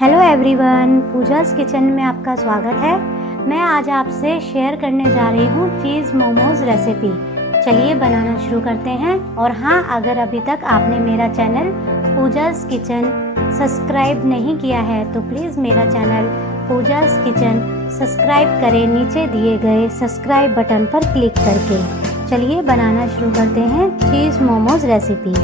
Hello everyone, Pooja's kitchen में आपका स्वागत है। मैं आज आपसे शेयर करने जा रही हूँ चीज़ मोमोज़ रेसिपी। चलिए बनाना शुरू करते हैं। और हाँ, अगर अभी तक आपने मेरा चैनल पूजास किचन सब्सक्राइब नहीं किया है तो प्लीज़ मेरा चैनल पूजास किचन सब्सक्राइब करें नीचे दिए गए सब्सक्राइब बटन पर क्लिक करके। चलिए बनाना शुरू करते हैं चीज़ मोमोज़ रेसिपी।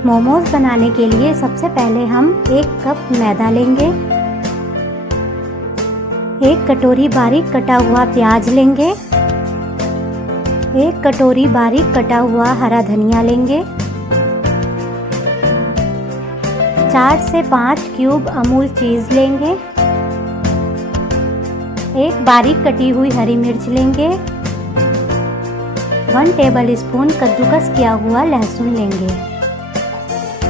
मोमोज बनाने के लिए सबसे पहले हम 1 कप मैदा लेंगे, 1 कटोरी बारीक कटा हुआ प्याज लेंगे, 1 कटोरी बारीक कटा हुआ हरा धनिया लेंगे, 4 से 5 क्यूब अमूल चीज़ लेंगे, 1 बारीक कटी हुई हरी मिर्च लेंगे, 1 टेबल स्पून कद्दूकस किया हुआ लहसुन लेंगे।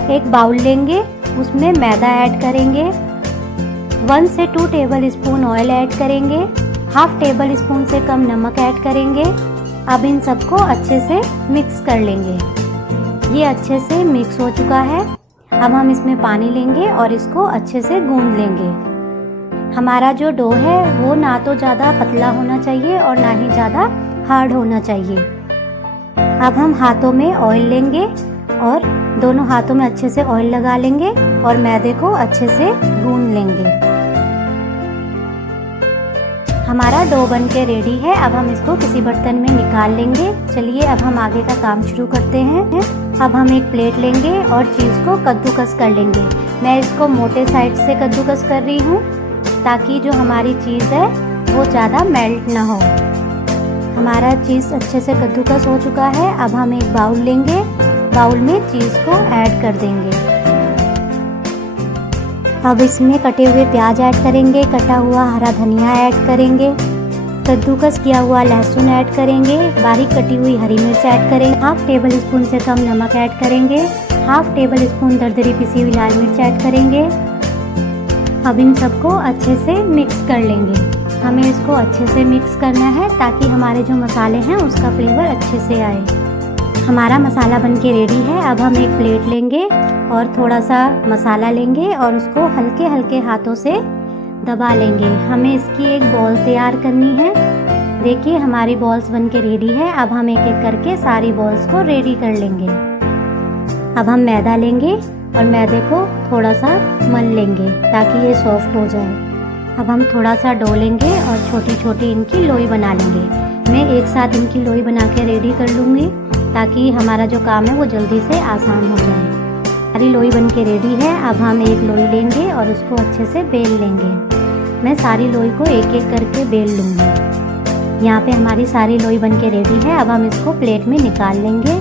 एक बाउल लेंगे, उसमें मैदा ऐड करेंगे, 1 से 2 टेबल स्पून ऑयल ऐड करेंगे, हाफ टेबल स्पून से कम नमक ऐड करेंगे। अब इन सबको अच्छे से मिक्स कर लेंगे। ये अच्छे से मिक्स हो चुका है। अब हम इसमें पानी लेंगे और इसको अच्छे से गूंद लेंगे। हमारा जो डो है वो ना तो ज़्यादा पतला होना चाहिए और ना ही ज़्यादा हार्ड होना चाहिए। अब हम हाथों में ऑयल लेंगे और दोनों हाथों में अच्छे से ऑयल लगा लेंगे और मैदे को अच्छे से गूंद लेंगे। हमारा डो बन के रेडी है। अब हम इसको किसी बर्तन में निकाल लेंगे। चलिए अब हम आगे का काम शुरू करते हैं। अब हम एक प्लेट लेंगे और चीज़ को कद्दूकस कर लेंगे। मैं इसको मोटे साइड से कद्दूकस कर रही हूँ ताकि जो हमारी चीज़ है वो ज़्यादा मेल्ट ना हो। हमारा चीज़ अच्छे से कद्दूकस हो चुका है। अब हम एक बाउल लेंगे, बाउल में चीज़ को ऐड कर देंगे। अब इसमें कटे हुए प्याज ऐड करेंगे, कटा हुआ हरा धनिया ऐड करेंगे, कद्दूकस किया हुआ लहसुन ऐड करेंगे, बारीक कटी हुई हरी मिर्च ऐड करेंगे, हाफ टेबल स्पून से कम नमक ऐड करेंगे, हाफ टेबल स्पून दरदरी पिसी हुई लाल मिर्च ऐड करेंगे। अब इन सबको अच्छे से मिक्स कर लेंगे। हमें इसको अच्छे से मिक्स करना है ताकि हमारे जो मसाले हैं उसका फ्लेवर अच्छे से आए। हमारा मसाला बन के रेडी है। अब हम एक प्लेट लेंगे और थोड़ा सा मसाला लेंगे और उसको हल्के हल्के हाथों से दबा लेंगे। हमें इसकी एक बॉल तैयार करनी है। देखिए हमारी बॉल्स बन के रेडी है। अब हम एक एक करके सारी बॉल्स को रेडी कर लेंगे। अब हम मैदा लेंगे और मैदे को थोड़ा सा मल लेंगे ताकि ये सॉफ्ट हो जाए। अब हम थोड़ा सा डो लेंगे और छोटी छोटी इनकी लोई बना लेंगे। मैं एक साथ इनकी लोई बना के रेडी कर लूँगी ताकि हमारा जो काम है वो जल्दी से आसान हो जाए। हमारी लोई बन के रेडी है। अब हम एक लोई लेंगे और उसको अच्छे से बेल लेंगे। मैं सारी लोई को एक एक करके बेल लूँगी। यहाँ पे हमारी सारी लोई बन के रेडी है। अब हम इसको प्लेट में निकाल लेंगे।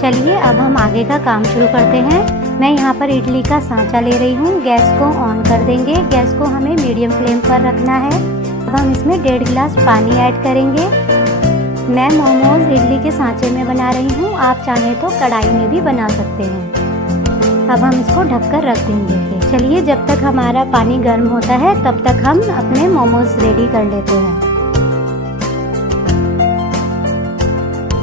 चलिए अब हम आगे का काम शुरू करते हैं। मैं यहाँ पर इडली का सांचा ले रही हूँ। गैस को ऑन कर देंगे। गैस को हमें मीडियम फ्लेम पर रखना है। अब हम इसमें 1.5 गिलास पानी ऐड करेंगे। मैं मोमोज इडली के सांचे में बना रही हूँ, आप चाहें तो कढ़ाई में भी बना सकते हैं। अब हम इसको ढककर रख देंगे। चलिए जब तक हमारा पानी गर्म होता है तब तक हम अपने मोमोज रेडी कर लेते हैं।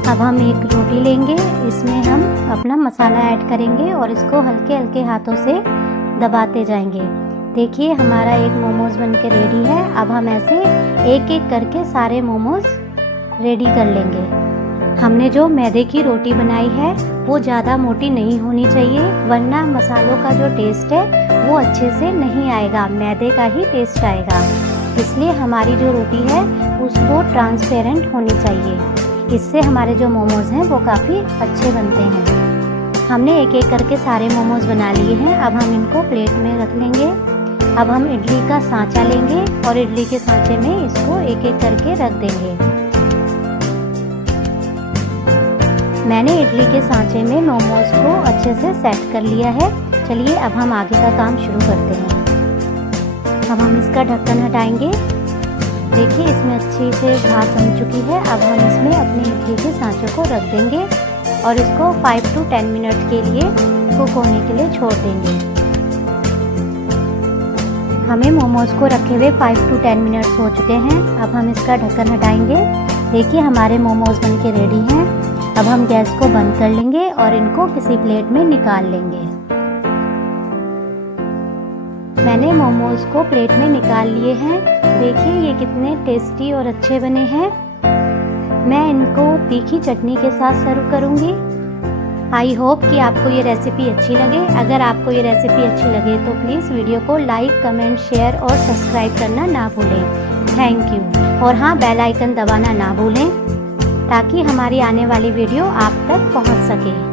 अब हम एक रोटी लेंगे, इसमें हम अपना मसाला ऐड करेंगे और इसको हल्के हल्के हाथों से दबाते जाएंगे। देखिए हमारा एक मोमोज बन के रेडी है। अब हम ऐसे एक एक करके सारे मोमोज रेडी कर लेंगे। हमने जो मैदे की रोटी बनाई है वो ज़्यादा मोटी नहीं होनी चाहिए, वरना मसालों का जो टेस्ट है वो अच्छे से नहीं आएगा, मैदे का ही टेस्ट आएगा। इसलिए हमारी जो रोटी है उसको ट्रांसपेरेंट होनी चाहिए। इससे हमारे जो मोमोज़ हैं वो काफ़ी अच्छे बनते हैं। हमने एक एक करके सारे मोमोज़ बना लिए हैं। अब हम इनको प्लेट में रख लेंगे। अब हम इडली का सांचा लेंगे और इडली के सांचे में इसको एक एक करके रख देंगे। मैंने इडली के सांचे में मोमोज को अच्छे से सेट कर लिया है। चलिए अब हम आगे का काम शुरू करते हैं। अब हम इसका ढक्कन हटाएंगे। देखिए इसमें अच्छी से भाप बन चुकी है। अब हम इसमें अपने इडली के सांचे को रख देंगे और इसको 5 to 10 मिनट के लिए कुक होने के लिए छोड़ देंगे। हमें मोमोज को रखे हुए 5 to 10 मिनट्स हो चुके हैं। अब हम इसका ढक्कन हटाएंगे। देखिए हमारे मोमोज बन के रेडी हैं। अब हम गैस को बंद कर लेंगे और इनको किसी प्लेट में निकाल लेंगे। मैंने मोमोज को प्लेट में निकाल लिए हैं। देखिए ये कितने टेस्टी और अच्छे बने हैं। मैं इनको तीखी चटनी के साथ सर्व करूँगी। आई होप कि आपको ये रेसिपी अच्छी लगे। अगर आपको ये रेसिपी अच्छी लगे तो प्लीज़ वीडियो को लाइक, कमेंट, शेयर और सब्सक्राइब करना ना भूलें। Thank you. और हाँ, बेल आइकन दबाना ना भूलें ताकि हमारी आने वाली वीडियो आप तक पहुंच सके।